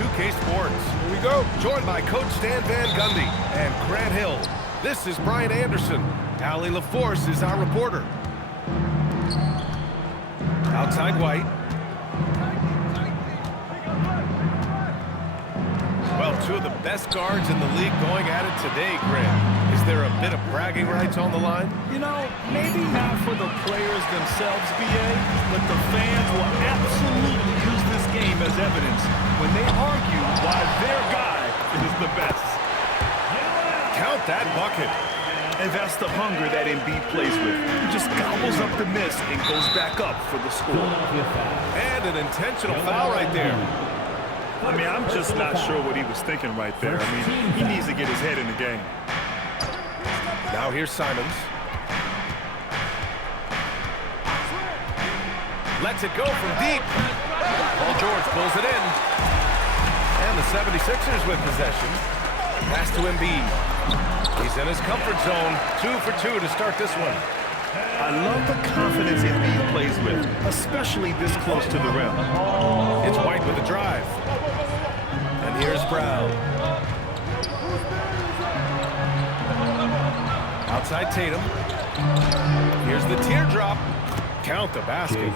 2K Sports. Here we go. Joined by Coach Stan Van Gundy and Grant Hill. This is Brian Anderson. Allie LaForce is our reporter. Outside White. Well, two of the best guards in the league going at it today, Grant. Is there a bit of bragging rights on the line? You know, maybe not for the players themselves, BA, but the fans will absolutely use this game as evidence when they argue why their guy is the best. Count that bucket. And that's the hunger that Embiid plays with. He just gobbles up the miss and goes back up for the score. And an intentional foul right there. I mean, I'm just not sure what he was thinking right there. I mean, he needs to get his head in the game. Now here's Simons. Lets it go from deep. Paul George pulls it in. And the 76ers with possession. Pass to Embiid. He's in his comfort zone. 2 for 2 to start this one. I love the confidence Embiid plays with, especially this close to the rim. It's White with a drive. And here's Brown. Outside Tatum. Here's the teardrop. Count the basket.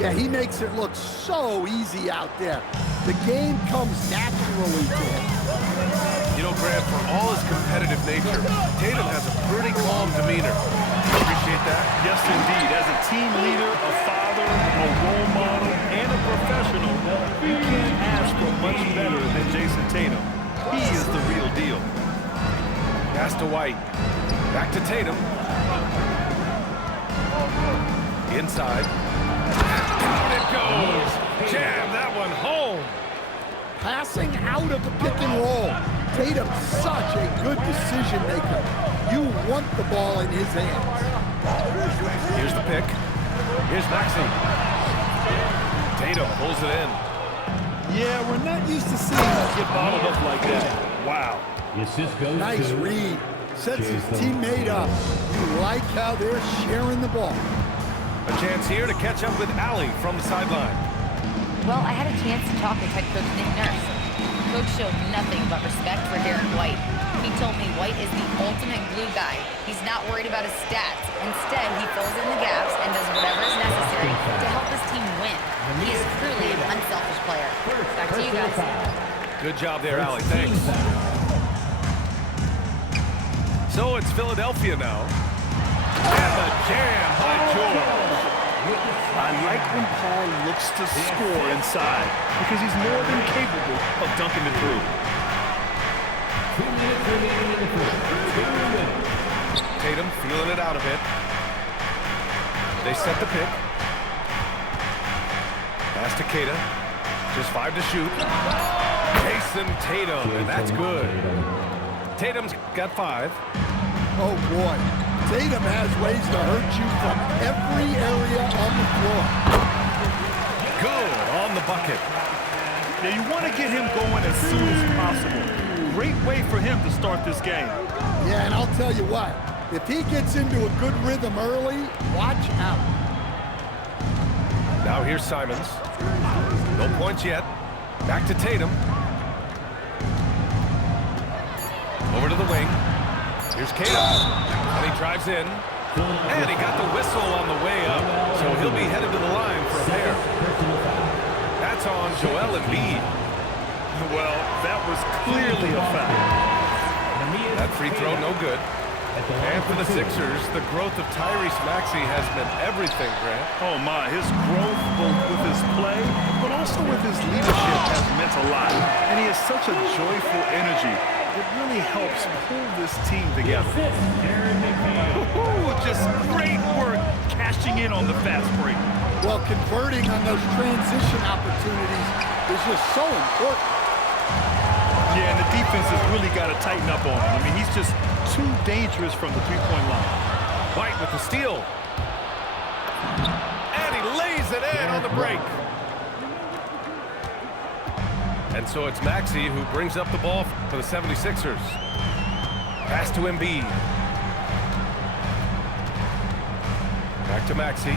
Yeah, he makes it look so easy out there. The game comes naturally to him. You know, Grant, for all his competitive nature, Tatum has a pretty calm demeanor. You appreciate that? Yes, indeed. As a team leader, a father, a role model, and a professional, you can't ask for much better than Jason Tatum. He is the real deal. Pass to White. Back to Tatum. Inside. Down it goes. Jam that one home. Passing out of the pick and roll. Tatum's such a good decision maker. You want the ball in his hands. Here's the pick. Here's Maxey. Tatum pulls it in. Yeah, we're not used to seeing him get bottled up like that. Wow. Nice read. Sets his teammate up. You like how they're sharing the ball. A chance here to catch up with Allie from the sideline. Well, I had a chance to talk with head coach Nick Nurse. Coach showed nothing but respect for Derek White. He told me White is the ultimate glue guy. He's not worried about his stats. Instead, he fills in the gaps and does whatever is necessary to help his team win. He is truly an unselfish player. Back to you guys. Good job there, Allie. Thanks. So it's Philadelphia now. And the jam by George. I like when Paul looks to score inside because he's more than capable of dunking it through. Tatum feeling it out a bit. They set the pick. Pass to Keita. Just 5 to shoot. Jason Tatum, and that's good. Tatum's got 5. Oh, boy. Tatum has ways to hurt you from every area on the floor. Good on the bucket. Now, you want to get him going as soon as possible. Great way for him to start this game. Yeah, and I'll tell you what. If he gets into a good rhythm early, watch out. Now here's Simons. No points yet. Back to Tatum. Over to the wing. Here's Keita. And he drives in. And he got the whistle on the way up. So he'll be headed to the line for a pair. That's on Joel Embiid. Well, that was clearly a foul. That free throw, no good. And for the Sixers, the growth of Tyrese Maxey has meant everything, Grant. Oh, my. His growth, both with his play, but also with his leadership, has meant a lot. And he has such a joyful energy. It really helps pull this team together. Just great work cashing in on the fast break. Well, converting on those transition opportunities is just so important. Yeah, and the defense has really got to tighten up on him. I mean, he's just too dangerous from the three-point line. White with the steal. And he lays it in on the break. And so it's Maxey who brings up the ball for the 76ers. Pass to Embiid. Back to Maxey.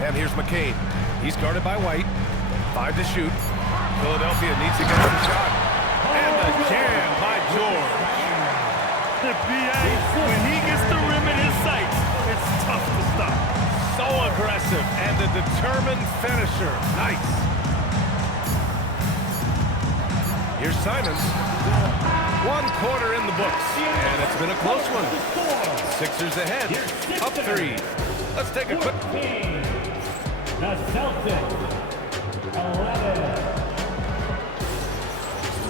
And here's McCain. He's guarded by White. 5 to shoot. Philadelphia needs to get the shot. And the jam by George. The BA, when he gets the rim in his sights, it's tough to stop. So aggressive and a determined finisher. Nice. Here's Simons. 1 quarter in the books, and it's been a close one. Sixers ahead, up 3. Let's take a quick... The Celtics, 11.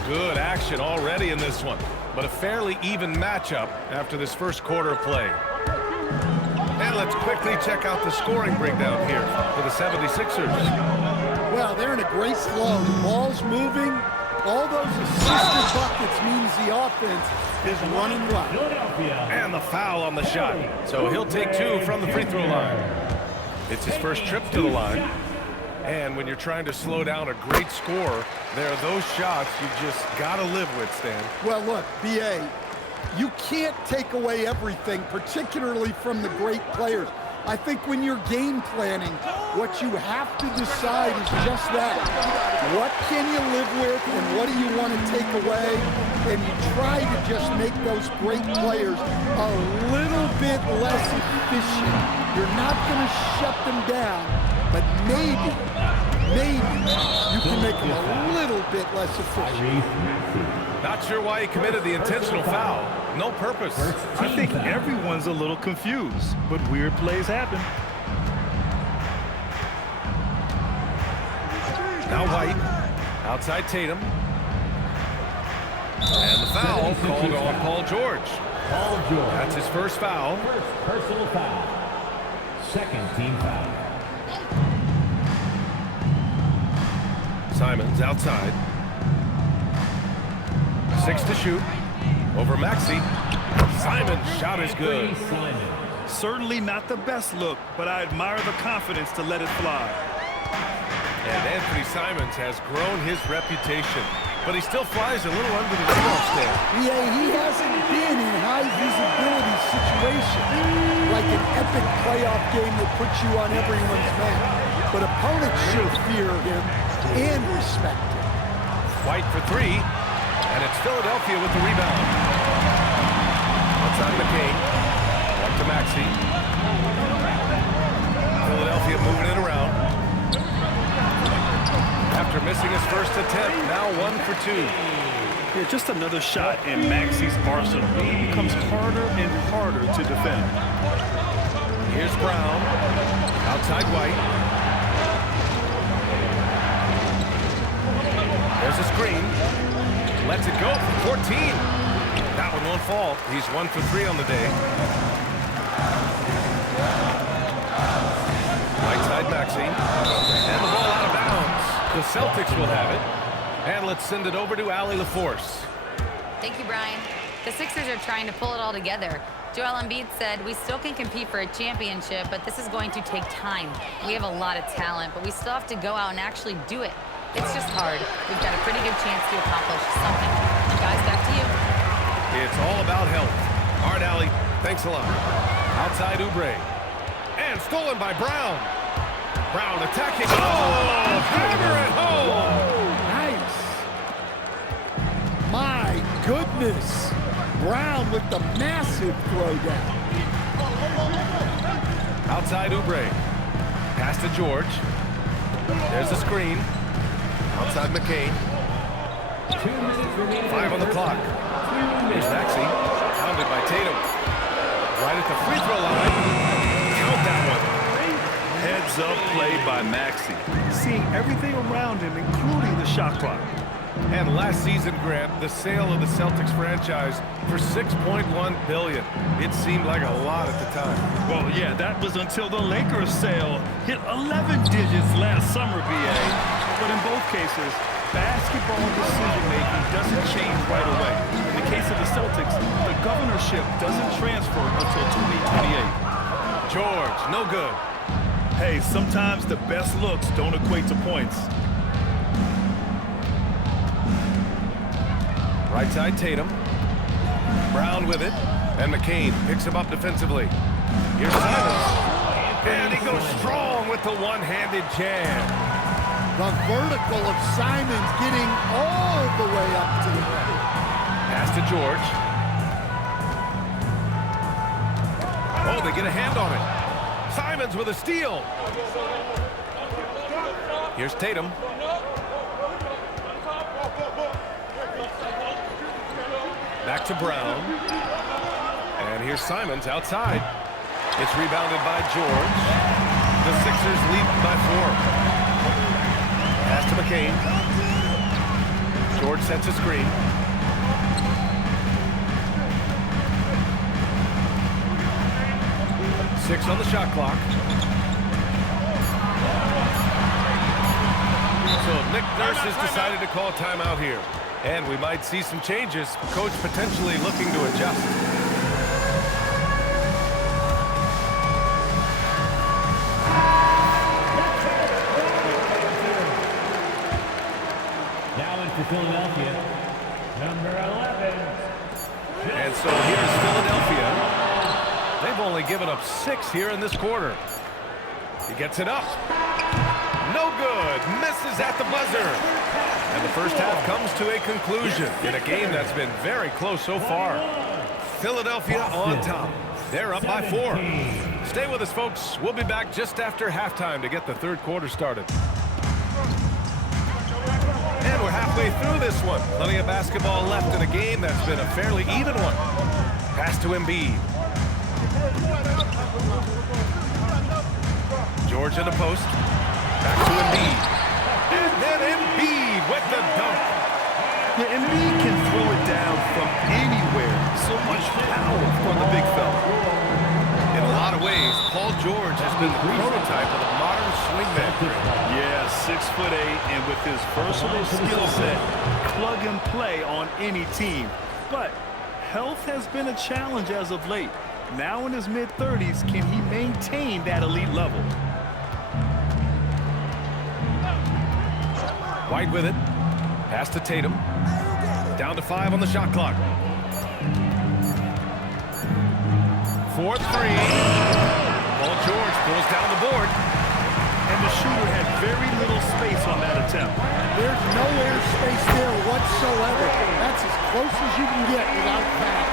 Good action already in this one, but a fairly even matchup after this first quarter of play. And let's quickly check out the scoring breakdown here for the 76ers. Well, they're in a great flow. The ball's moving. All those assisted buckets means the offense is running well. And the foul on the shot. So he'll take 2 from the free throw line. It's his first trip to the line. And when you're trying to slow down a great scorer, there are those shots you just got to live with, Stan. Well, look, B.A., you can't take away everything, particularly from the great players. I think when you're game planning, what you have to decide is just that. What can you live with and what do you want to take away? And you try to just make those great players a little bit less efficient. You're not going to shut them down, but maybe you can make them a little bit less efficient. Not sure why he committed the intentional foul. No purpose. I think everyone's a little confused, but weird plays happen. Now White, outside Tatum. And the foul called on Paul George. Paul George. That's his first foul. First personal foul. Second team foul. Simons outside. 6 to shoot. Over Maxey. Simon's shot is good. Certainly not the best look, but I admire the confidence to let it fly. And Anthony Simons has grown his reputation, but he still flies a little under the radar, Stan. Yeah, he hasn't been in high visibility situations, like an epic playoff game that puts you on everyone's map. But opponents should fear him and respect him. White for 3, and it's Philadelphia with the rebound. Outside McCain, back to Maxey. Philadelphia moving it around. After missing his first attempt, now 1 for 2. Yeah, just another shot in Maxey's arsenal. It becomes harder and harder to defend. Here's Brown, outside White. There's a screen. Lets it go for 14. That one won't fall. He's 1 for 3 on the day. Right side Maxey. And the ball out of bounds. The Celtics will have it. And let's send it over to Allie LaForce. Thank you, Brian. The Sixers are trying to pull it all together. Joel Embiid said, we still can compete for a championship, but this is going to take time. We have a lot of talent, but we still have to go out and actually do it. It's just hard. We've got a pretty good chance to accomplish something. Guys, back to you. It's all about health. All right, Allie, thanks a lot. Outside Oubre. And stolen by Brown. Brown attacking. Oh, hammer it home. Nice. My goodness. Brown with the massive throwdown. Outside Oubre. Pass to George. There's the screen. Outside McCain. 5 on the clock. Here's Maxey. Pounded by Tatum. Right at the free throw line. Count that one. Heads up play by Maxey. Seeing everything around him, including the shot clock. And last season, Grant, the sale of the Celtics franchise for $6.1 billion. It seemed like a lot at the time. Well, yeah, that was until the Lakers sale hit 11 digits last summer, BA. But in both cases, basketball decision-making doesn't change right away. In the case of the Celtics, the governorship doesn't transfer until 2028. George, no good. Hey, sometimes the best looks don't equate to points. Right side Tatum. Brown with it. And McCain picks him up defensively. Here's Simons. And he goes strong with the one-handed jam. The vertical of Simons getting all the way up to the rim. Pass to George. Oh, they get a hand on it. Simons with a steal. Here's Tatum. Back to Brown. And here's Simons outside. It's rebounded by George. The Sixers lead by 4. Pass to McCain. George sets a screen. Six on the shot clock. So Nick Nurse has decided to call timeout here. And we might see some changes. Coach potentially looking to adjust. Now in for Philadelphia, number 11. And so here's Philadelphia. They've only given up 6 here in this quarter. He gets it up. No good. Misses at the buzzer. And the first half comes to a conclusion in a game that's been very close so far. Philadelphia on top. They're up by 4. Stay with us, folks. We'll be back just after halftime to get the third quarter started. And we're halfway through this one. Plenty of basketball left in a game that's been a fairly even one. Pass to Embiid. George in the post. Back to Embiid. And then Embiid with the dunk. Yeah, Embiid can throw it down from anywhere. So much power from the big fella. In a lot of ways, Paul George has been the prototype of the modern swingman. Yeah, 6'8", and with his versatile skill set, plug and play on any team. But health has been a challenge as of late. Now in his mid-30s, can he maintain that elite level? White with it. Pass to Tatum. Down to 5 on the shot clock. 4-3. Paul George pulls down the board. And the shooter had very little space on that attempt. There's no air space there whatsoever. That's as close as you can get without foul.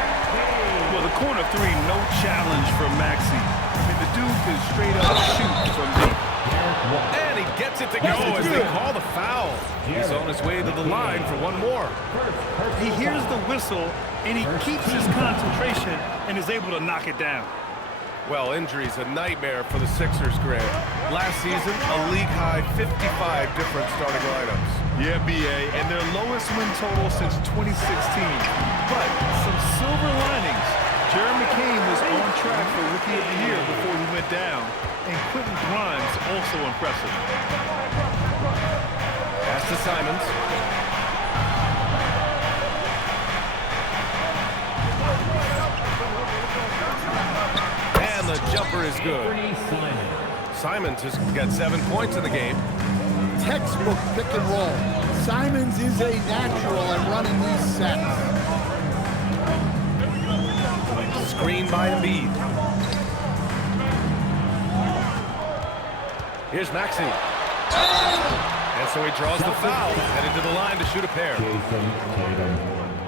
Well, the corner 3, no challenge for Maxey. I mean, the dude can straight up shoot from deep. And he gets it to go as they call the foul. He's on his way to the line for one more. He hears the whistle, and he keeps his concentration and is able to knock it down. Well, injury's a nightmare for the Sixers, Grant. Last season, a league-high 55 different starting lineups. Yeah, B.A., and their lowest win total since 2016. But some silver linings. Jared McCain was on track for Rookie of the Year before he went down, and Quentin Grimes also impressive. Pass to Simons. And the jumper is good. Simons has got 7 points in the game. Textbook pick and roll. Simons is a natural at running these sets. Screen by Embiid. Here's Maxey. And so he draws the foul, headed to the line to shoot a pair.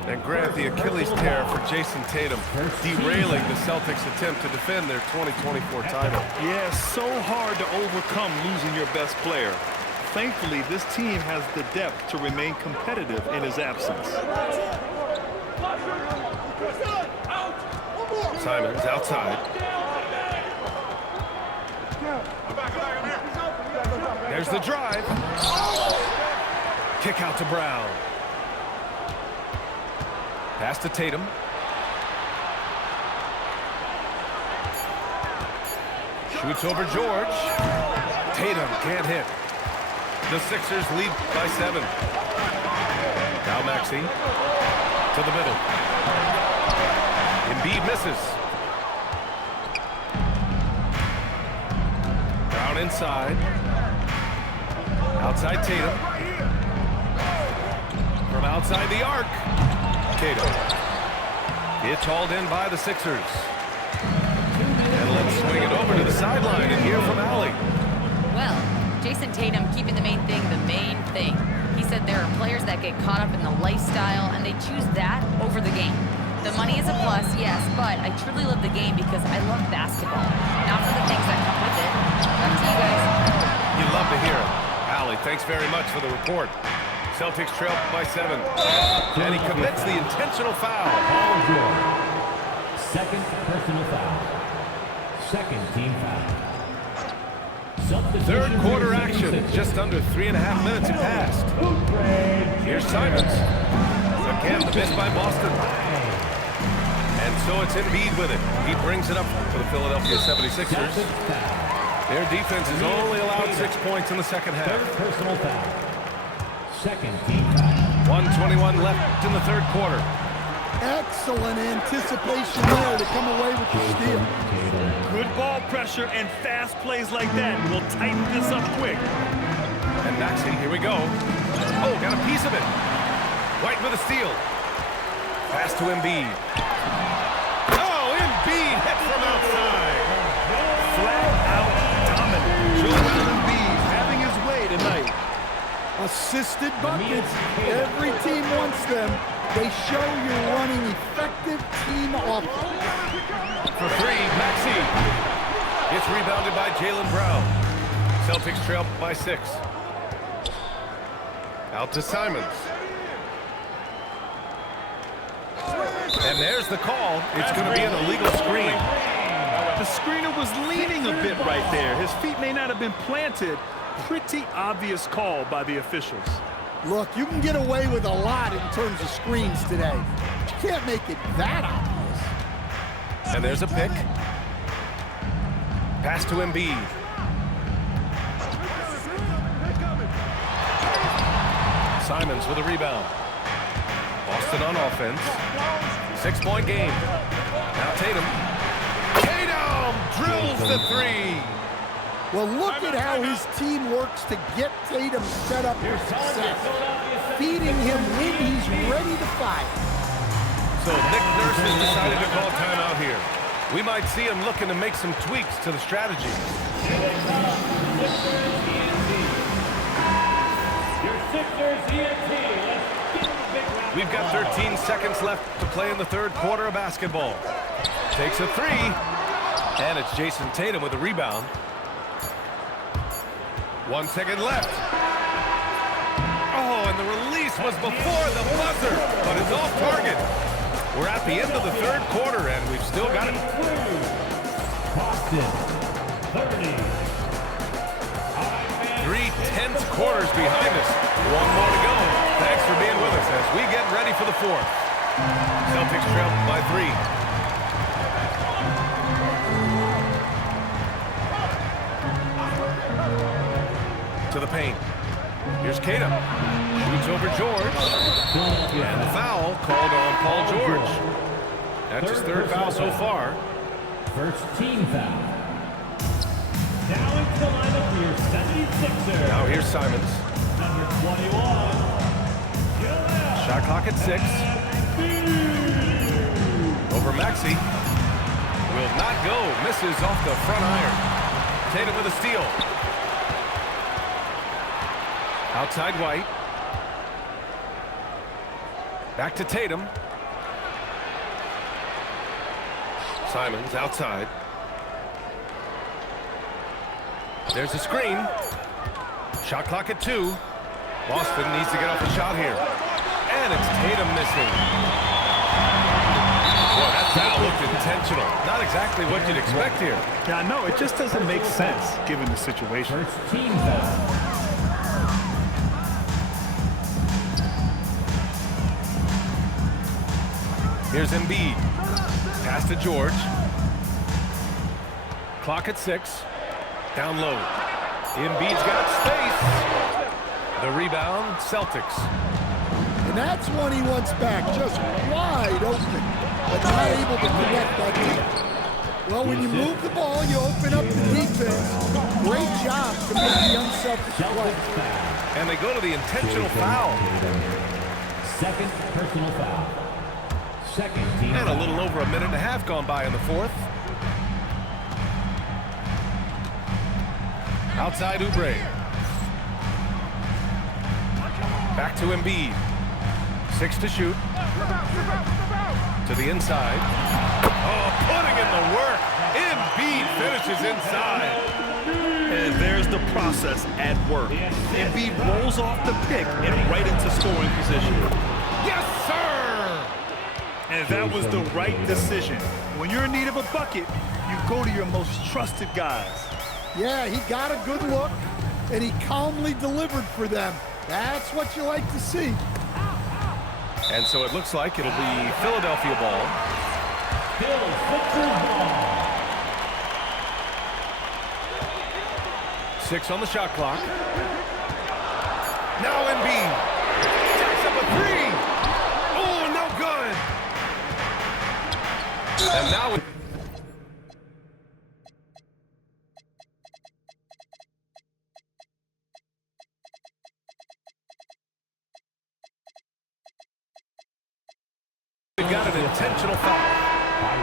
And Grant, the Achilles tear for Jason Tatum, derailing the Celtics' attempt to defend their 2024 title. Yeah, so hard to overcome losing your best player. Thankfully, this team has the depth to remain competitive in his absence. Simons outside. There's the drive. Kick out to Brown. Pass to Tatum. Shoots over George. Tatum can't hit. The Sixers lead by 7. Now Maxey to the middle. Embiid misses. Brown inside. Outside Tatum. From outside the arc. Tatum. It's hauled in by the Sixers. And let's swing it over to the sideline and hear from Allie. Well, Jason Tatum keeping the main thing the main thing. He said there are players that get caught up in the lifestyle and they choose that over the game. The money is a plus, yes, but I truly love the game because I love basketball, not for the things that come with it. Back to you guys. You love to hear it. Allie, thanks very much for the report. Celtics trail by 7. And he commits the intentional foul. Paul George. Second personal foul. Second team foul. Third quarter action. Just under 3.5 minutes have passed. Here's Simons. Again, the miss by Boston. And so it's Embiid with it. He brings it up for the Philadelphia 76ers. Their defense has only allowed 6 points in the second half. Third personal foul. Second team foul. 1:21 left in the third quarter. Excellent anticipation there to come away with the steal. Good ball pressure and fast plays like that will tighten this up quick. And Maxey, here we go. Oh, got a piece of it. White with a steal. Pass to Embiid. Oh, Embiid hit from outside. Flat out dominant. Joel Embiid having his way tonight. Assisted buckets. Every team wants them. They show you're running effective team offense. For 3, Maxey. Gets rebounded by Jaylen Brown. Celtics trail by 6. Out to Simons. And there's the call. It's going to be an illegal screen. The screener was leaning a bit right there. His feet may not have been planted. Pretty obvious call by the officials. Look, you can get away with a lot in terms of screens today. You can't make it that obvious. And there's a pick. Pass to Embiid. Simons with a rebound. Boston on offense. 6-point game. Now Tatum. Tatum drills the 3. Well, look at how his team works to get Tatum set up for success. Feeding him when he's ready to fire. So Nick Nurse has decided to call timeout here. We might see him looking to make some tweaks to the strategy. We've got 13 seconds left to play in the third quarter of basketball. Takes a 3. And it's Jason Tatum with a rebound. 1 second left. Oh, and the release was before the buzzer, but it's off target. We're at the end of the third quarter, and we've still got it. Boston, 30. 3 tense quarters behind us. 1 more to go. Thanks for being with us as we get ready for the fourth. Celtics trail by 3. To the paint. Here's Tatum. Shoots over George. And the foul called on Paul George. That's his third foul so far. First team foul. Now into the lineup for your 76ers. Now here's Simons. Number 21. Shot clock at 6. Over Maxey. Will not go. Misses off the front iron. Tatum with a steal. Outside White. Back to Tatum. Simons outside. There's a screen. Shot clock at 2. Boston needs to get off the shot here. And it's Tatum missing. Boy, that foul looked intentional. Not exactly what you'd expect here. Yeah, no, it just doesn't make sense given the situation. First team foul. Here's Embiid. Pass to George. Clock at 6. Down low. Embiid's got space. The rebound, Celtics. And that's one he wants back, just wide open, but not able to connect that deep. Well, when you move the ball, you open up the defense. Great job to make the unselfish play. And they go to the intentional foul. Second personal foul. Second team And a little over a minute and a half gone by in the fourth. Outside Oubre. Back to Embiid. 6 to shoot. To the inside. Oh, putting in the work. Embiid finishes inside. And there's the process at work. Embiid rolls off the pick and right into scoring position. Yes, sir! And that was the right decision. When you're in need of a bucket, you go to your most trusted guys. Yeah, he got a good look, and he calmly delivered for them. That's what you like to see. And so it looks like it'll be Philadelphia ball. Phil Sixers ball. 6 on the shot clock. Now Embiid. Jacks up a 3. Oh, no good. And now... We've got an intentional foul.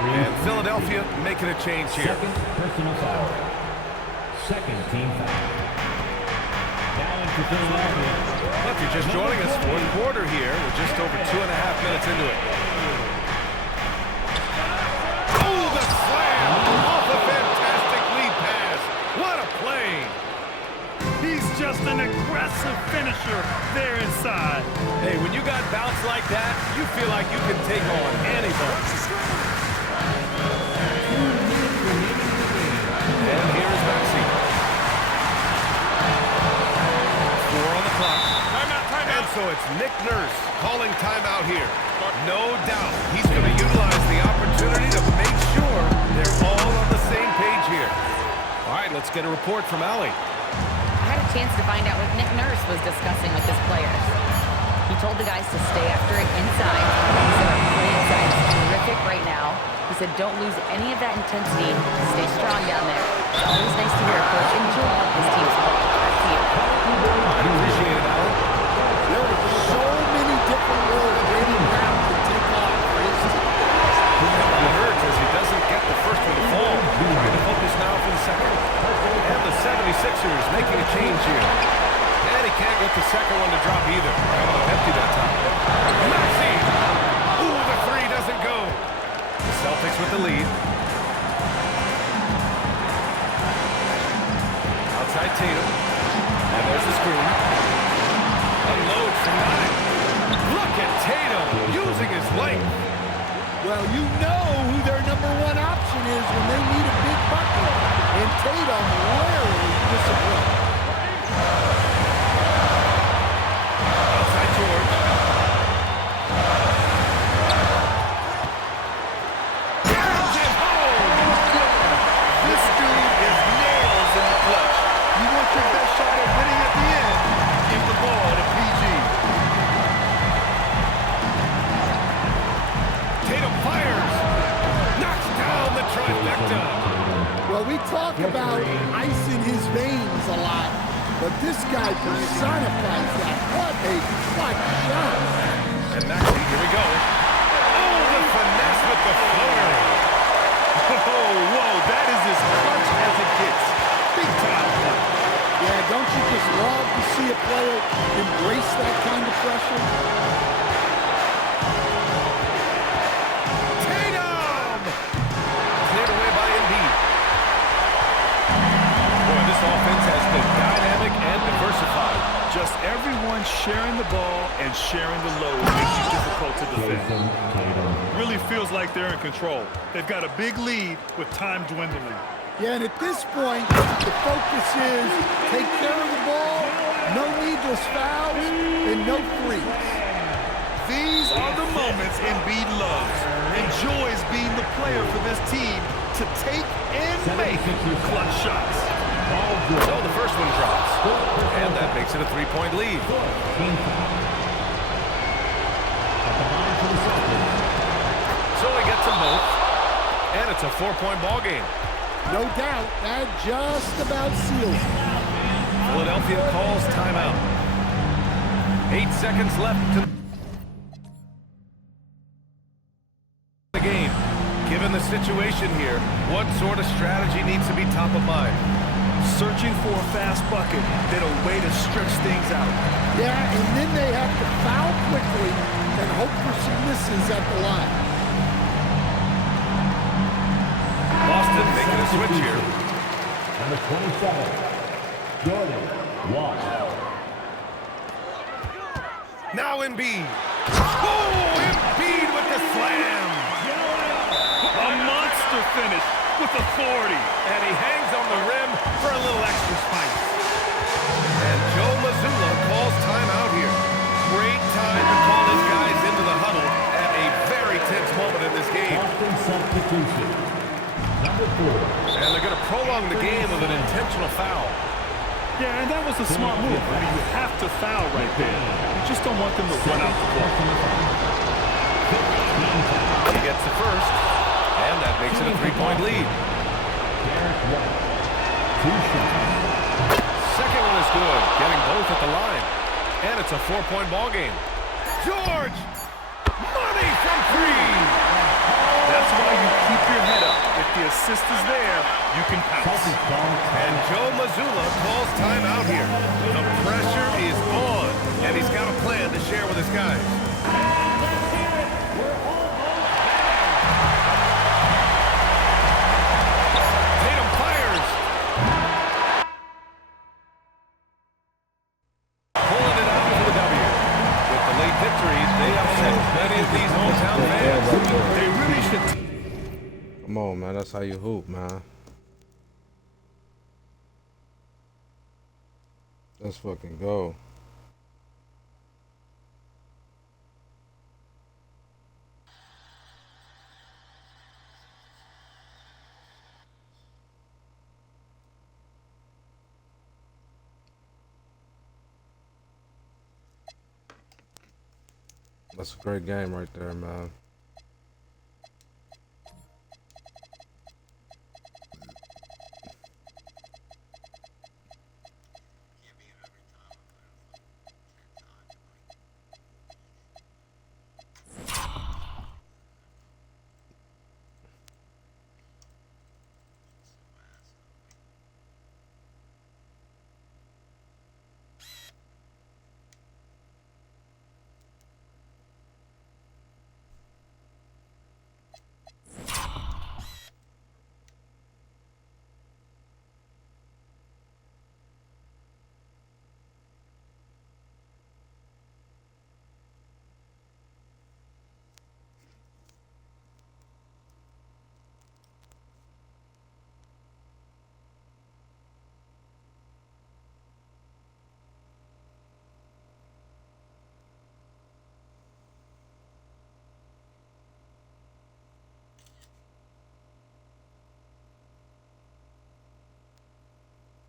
And Philadelphia making a change here. Second personal foul. Second team foul. Now in for Philadelphia. Well, if you're just joining us, fourth quarter here. We're just over 2.5 minutes into it. Oh, the slam! Off a fantastic lead pass. What a play! He's just an aggressive finisher there inside. Hey, when you got bounce like that, you feel like you can take on anybody. And here's Maxey. 4 on the clock. Timeout, timeout. And so it's Nick Nurse calling timeout here. No doubt he's going to utilize the opportunity to make sure they're all on the same page here. All right, let's get a report from Allie. I had a chance to find out what Nick Nurse was discussing with his players. He told the guys to stay after it inside. He said our play inside is terrific right now. He said don't lose any of that intensity. Stay strong down there. It's always nice to hear a coach enjoy his team's play. Back to you. I appreciate it, Allie. There are so many different roles Brandon Brown can take on for his team. It hurts as he doesn't get the first one to fall. Trying to focus now for the second. And the 76ers making a change here. And he can't get the second one to drop either. Coming up empty that time. Maxey! Ooh, the 3 doesn't go. The Celtics with the lead. Outside Tatum. And there's the screen. Unloads from 9. Look at Tatum using his length. Well, you know who their #1 option is when they need a big bucket. And Tatum rarely disappoints. Outside George. Drives it home. This dude is nails in the clutch. You want your best shot at winning at the end, give the ball to PG. Tatum fires. Knocks down the trifecta. Well, we talk about ice in his veins a lot, but this guy personifies that. What a clutch shot. And Maxey, here we go. Oh, the finesse with the floater. Oh, whoa, that is as clutch as it gets. Big time. Yeah, don't you just love to see a player embrace that kind of pressure? Tatum! Cleared away by Embiid. Boy, this offense has been dynamic and diversified. Just everyone sharing the ball and sharing the load makes it difficult to defend. Jason Tatum. Really feels like they're in control. They've got a big lead with time dwindling. Yeah, and at this point, the focus is take care of the ball, no needless fouls, and no threes. These are the moments Embiid loves. Enjoys being the player for this team to take and make clutch shots. So the first one drops. And that makes it a 3-point lead. Team foul. At the line for the Celtics. So he gets them both. And it's a 4-point ball game. No doubt, that just about seals it. Philadelphia calls timeout. 8 seconds left to the game. Given the situation here, what sort of strategy needs to be top of mind? searching for a fast bucket, then a way to stretch things out. Yeah, and then they have to foul quickly and hope for some misses at the line. Boston making a switch here. Number 27, Jordan Walsh. Now Embiid. Oh, Embiid with the slam. A monster finish with authority. And he hangs on the rim for a little extra spice. And Joe Mazzulla calls timeout here. Great time to call his guys into the huddle at a very tense moment in this game. Boston substitution. Number 4. And they're going to prolong the game with an intentional foul. Yeah, and that was a smart move. I mean, you have to foul right there. You just don't want them to run out the ball. He gets the first, and that makes it a 3-point lead. Derek White. 2 shots. Second one is good, getting both at the line. And it's a 4-point ball game. George! Money from 3! That's why you keep your head up. If the assist is there, you can pounce. And Joe Mazzulla calls timeout here. The pressure is on, and he's got a plan to share with his guys. Tatum fires. Pulling it out for the W. With the late victory, they upset many of these hometown fans. They really should. Come on, man. That's how you hoop, man. Let's fucking go. That's a great game right there, man.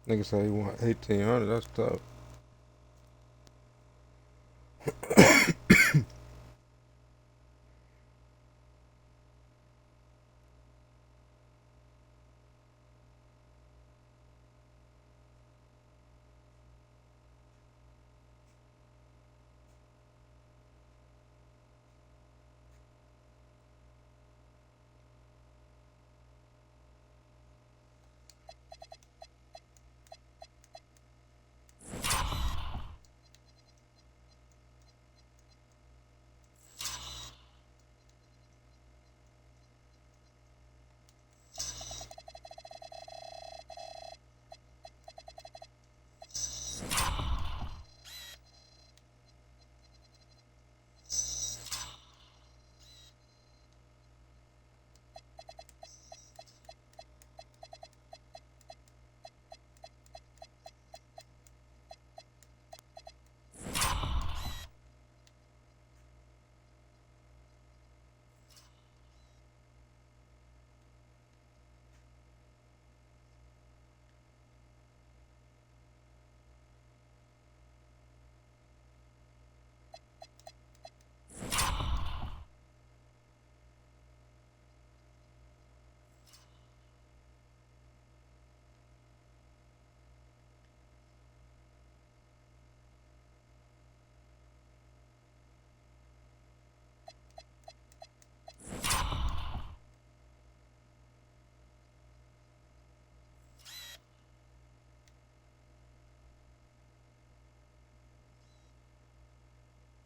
Nigga say he want 1,800. That's tough.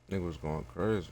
Nigga was going crazy.